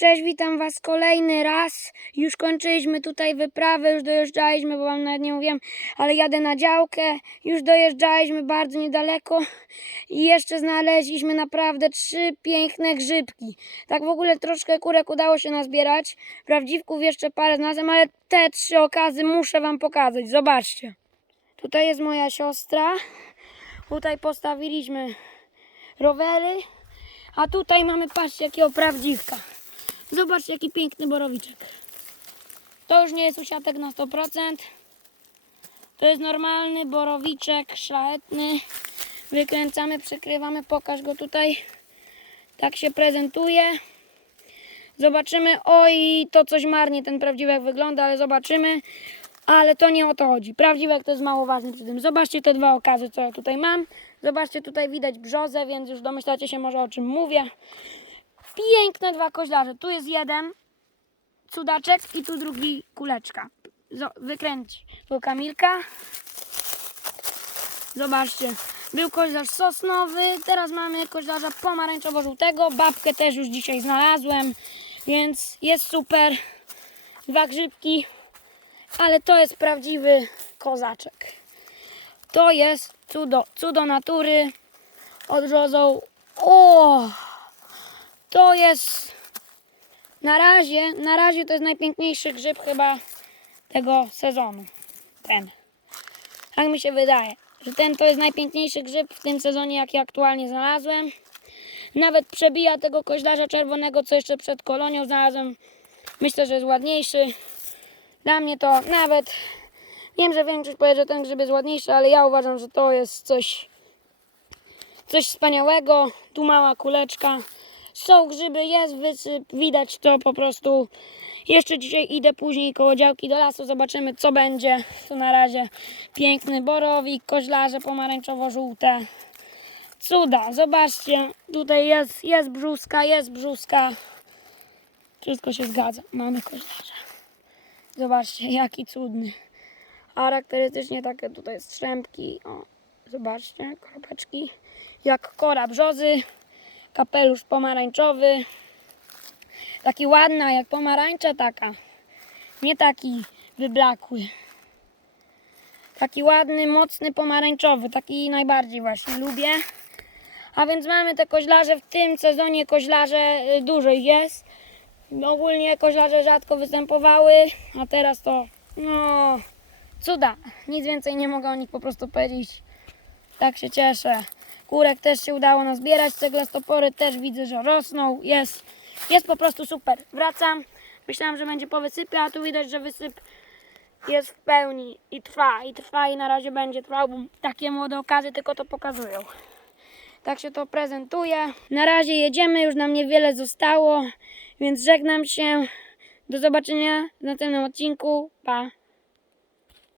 Cześć, witam Was kolejny raz. Już kończyliśmy tutaj wyprawę, już dojeżdżaliśmy, bo Wam nawet nie mówiłem, ale jadę na działkę. Już dojeżdżaliśmy bardzo niedaleko i jeszcze znaleźliśmy naprawdę trzy piękne grzybki. Tak w ogóle troszkę kurek udało się nazbierać. Prawdziwków jeszcze parę znalazłem, ale te trzy okazy muszę Wam pokazać. Zobaczcie. Tutaj jest moja siostra. Tutaj postawiliśmy rowery. A tutaj mamy, patrzcie, jakiego prawdziwka. Zobaczcie, jaki piękny borowiczek. To już nie jest usiatek na 100%. To jest normalny borowiczek, szlachetny. Wykręcamy, przykrywamy, pokaż go tutaj. Tak się prezentuje. Zobaczymy. Oj, to coś marnie ten prawdziwek wygląda, ale zobaczymy. Ale to nie o to chodzi. Prawdziwek to jest mało ważny przy tym. Zobaczcie te dwa okazy, co ja tutaj mam. Zobaczcie, tutaj widać brzozę, więc już domyślacie się może o czym mówię. Piękne dwa koźlarze. Tu jest jeden cudaczek i tu drugi kuleczka. Wykręć tu Kamilka. Zobaczcie. Był koźlarz sosnowy, teraz mamy koźlarza pomarańczowo-żółtego. Babkę też już dzisiaj znalazłem, więc jest super. Dwa grzybki, ale to jest prawdziwy kozaczek. To jest cudo, cudo natury od brzozą. O! To jest na razie, na razie to jest najpiękniejszy grzyb chyba tego sezonu. Ten. Tak mi się wydaje, że ten to jest najpiękniejszy grzyb w tym sezonie, jaki aktualnie znalazłem. Nawet przebija tego koźlarza czerwonego, co jeszcze przed kolonią znalazłem. Myślę, że jest ładniejszy. Dla mnie to nawet, wiem, że większość powie, że ten grzyb jest ładniejszy, ale ja uważam, że to jest coś, coś wspaniałego. Tu mała kuleczka. Są grzyby, jest wysyp, widać to po prostu. Jeszcze dzisiaj idę później koło działki do lasu, zobaczymy co będzie. Tu na razie piękny borowik, koźlarze pomarańczowo-żółte. Cuda, zobaczcie, tutaj jest, jest brzuska, jest brzuska. Wszystko się zgadza, mamy koźlarza. Zobaczcie, jaki cudny. Charakterystycznie takie tutaj strzępki. O, zobaczcie, kropeczki. Jak kora brzozy. Kapelusz pomarańczowy. Taki ładna, jak pomarańcza taka. Nie taki wyblakły. Taki ładny, mocny pomarańczowy. Taki najbardziej właśnie lubię. A więc mamy te koźlarze w tym sezonie. Koźlarze y, dużo jest. Ogólnie koźlarze rzadko występowały, a teraz to no cuda. Nic więcej nie mogę o nich po prostu powiedzieć. Tak się cieszę. Kurek też się udało nazbierać. Ceglastopory też widzę, że rosną. Jest, jest po prostu super. Wracam. Myślałam, że będzie po wysypie, a tu widać, że wysyp jest w pełni i trwa, i trwa, i na razie będzie trwał, bo takie młode okazy tylko to pokazują. Tak się to prezentuje. Na razie jedziemy, już nam niewiele zostało, więc żegnam się. Do zobaczenia w następnym odcinku. Pa!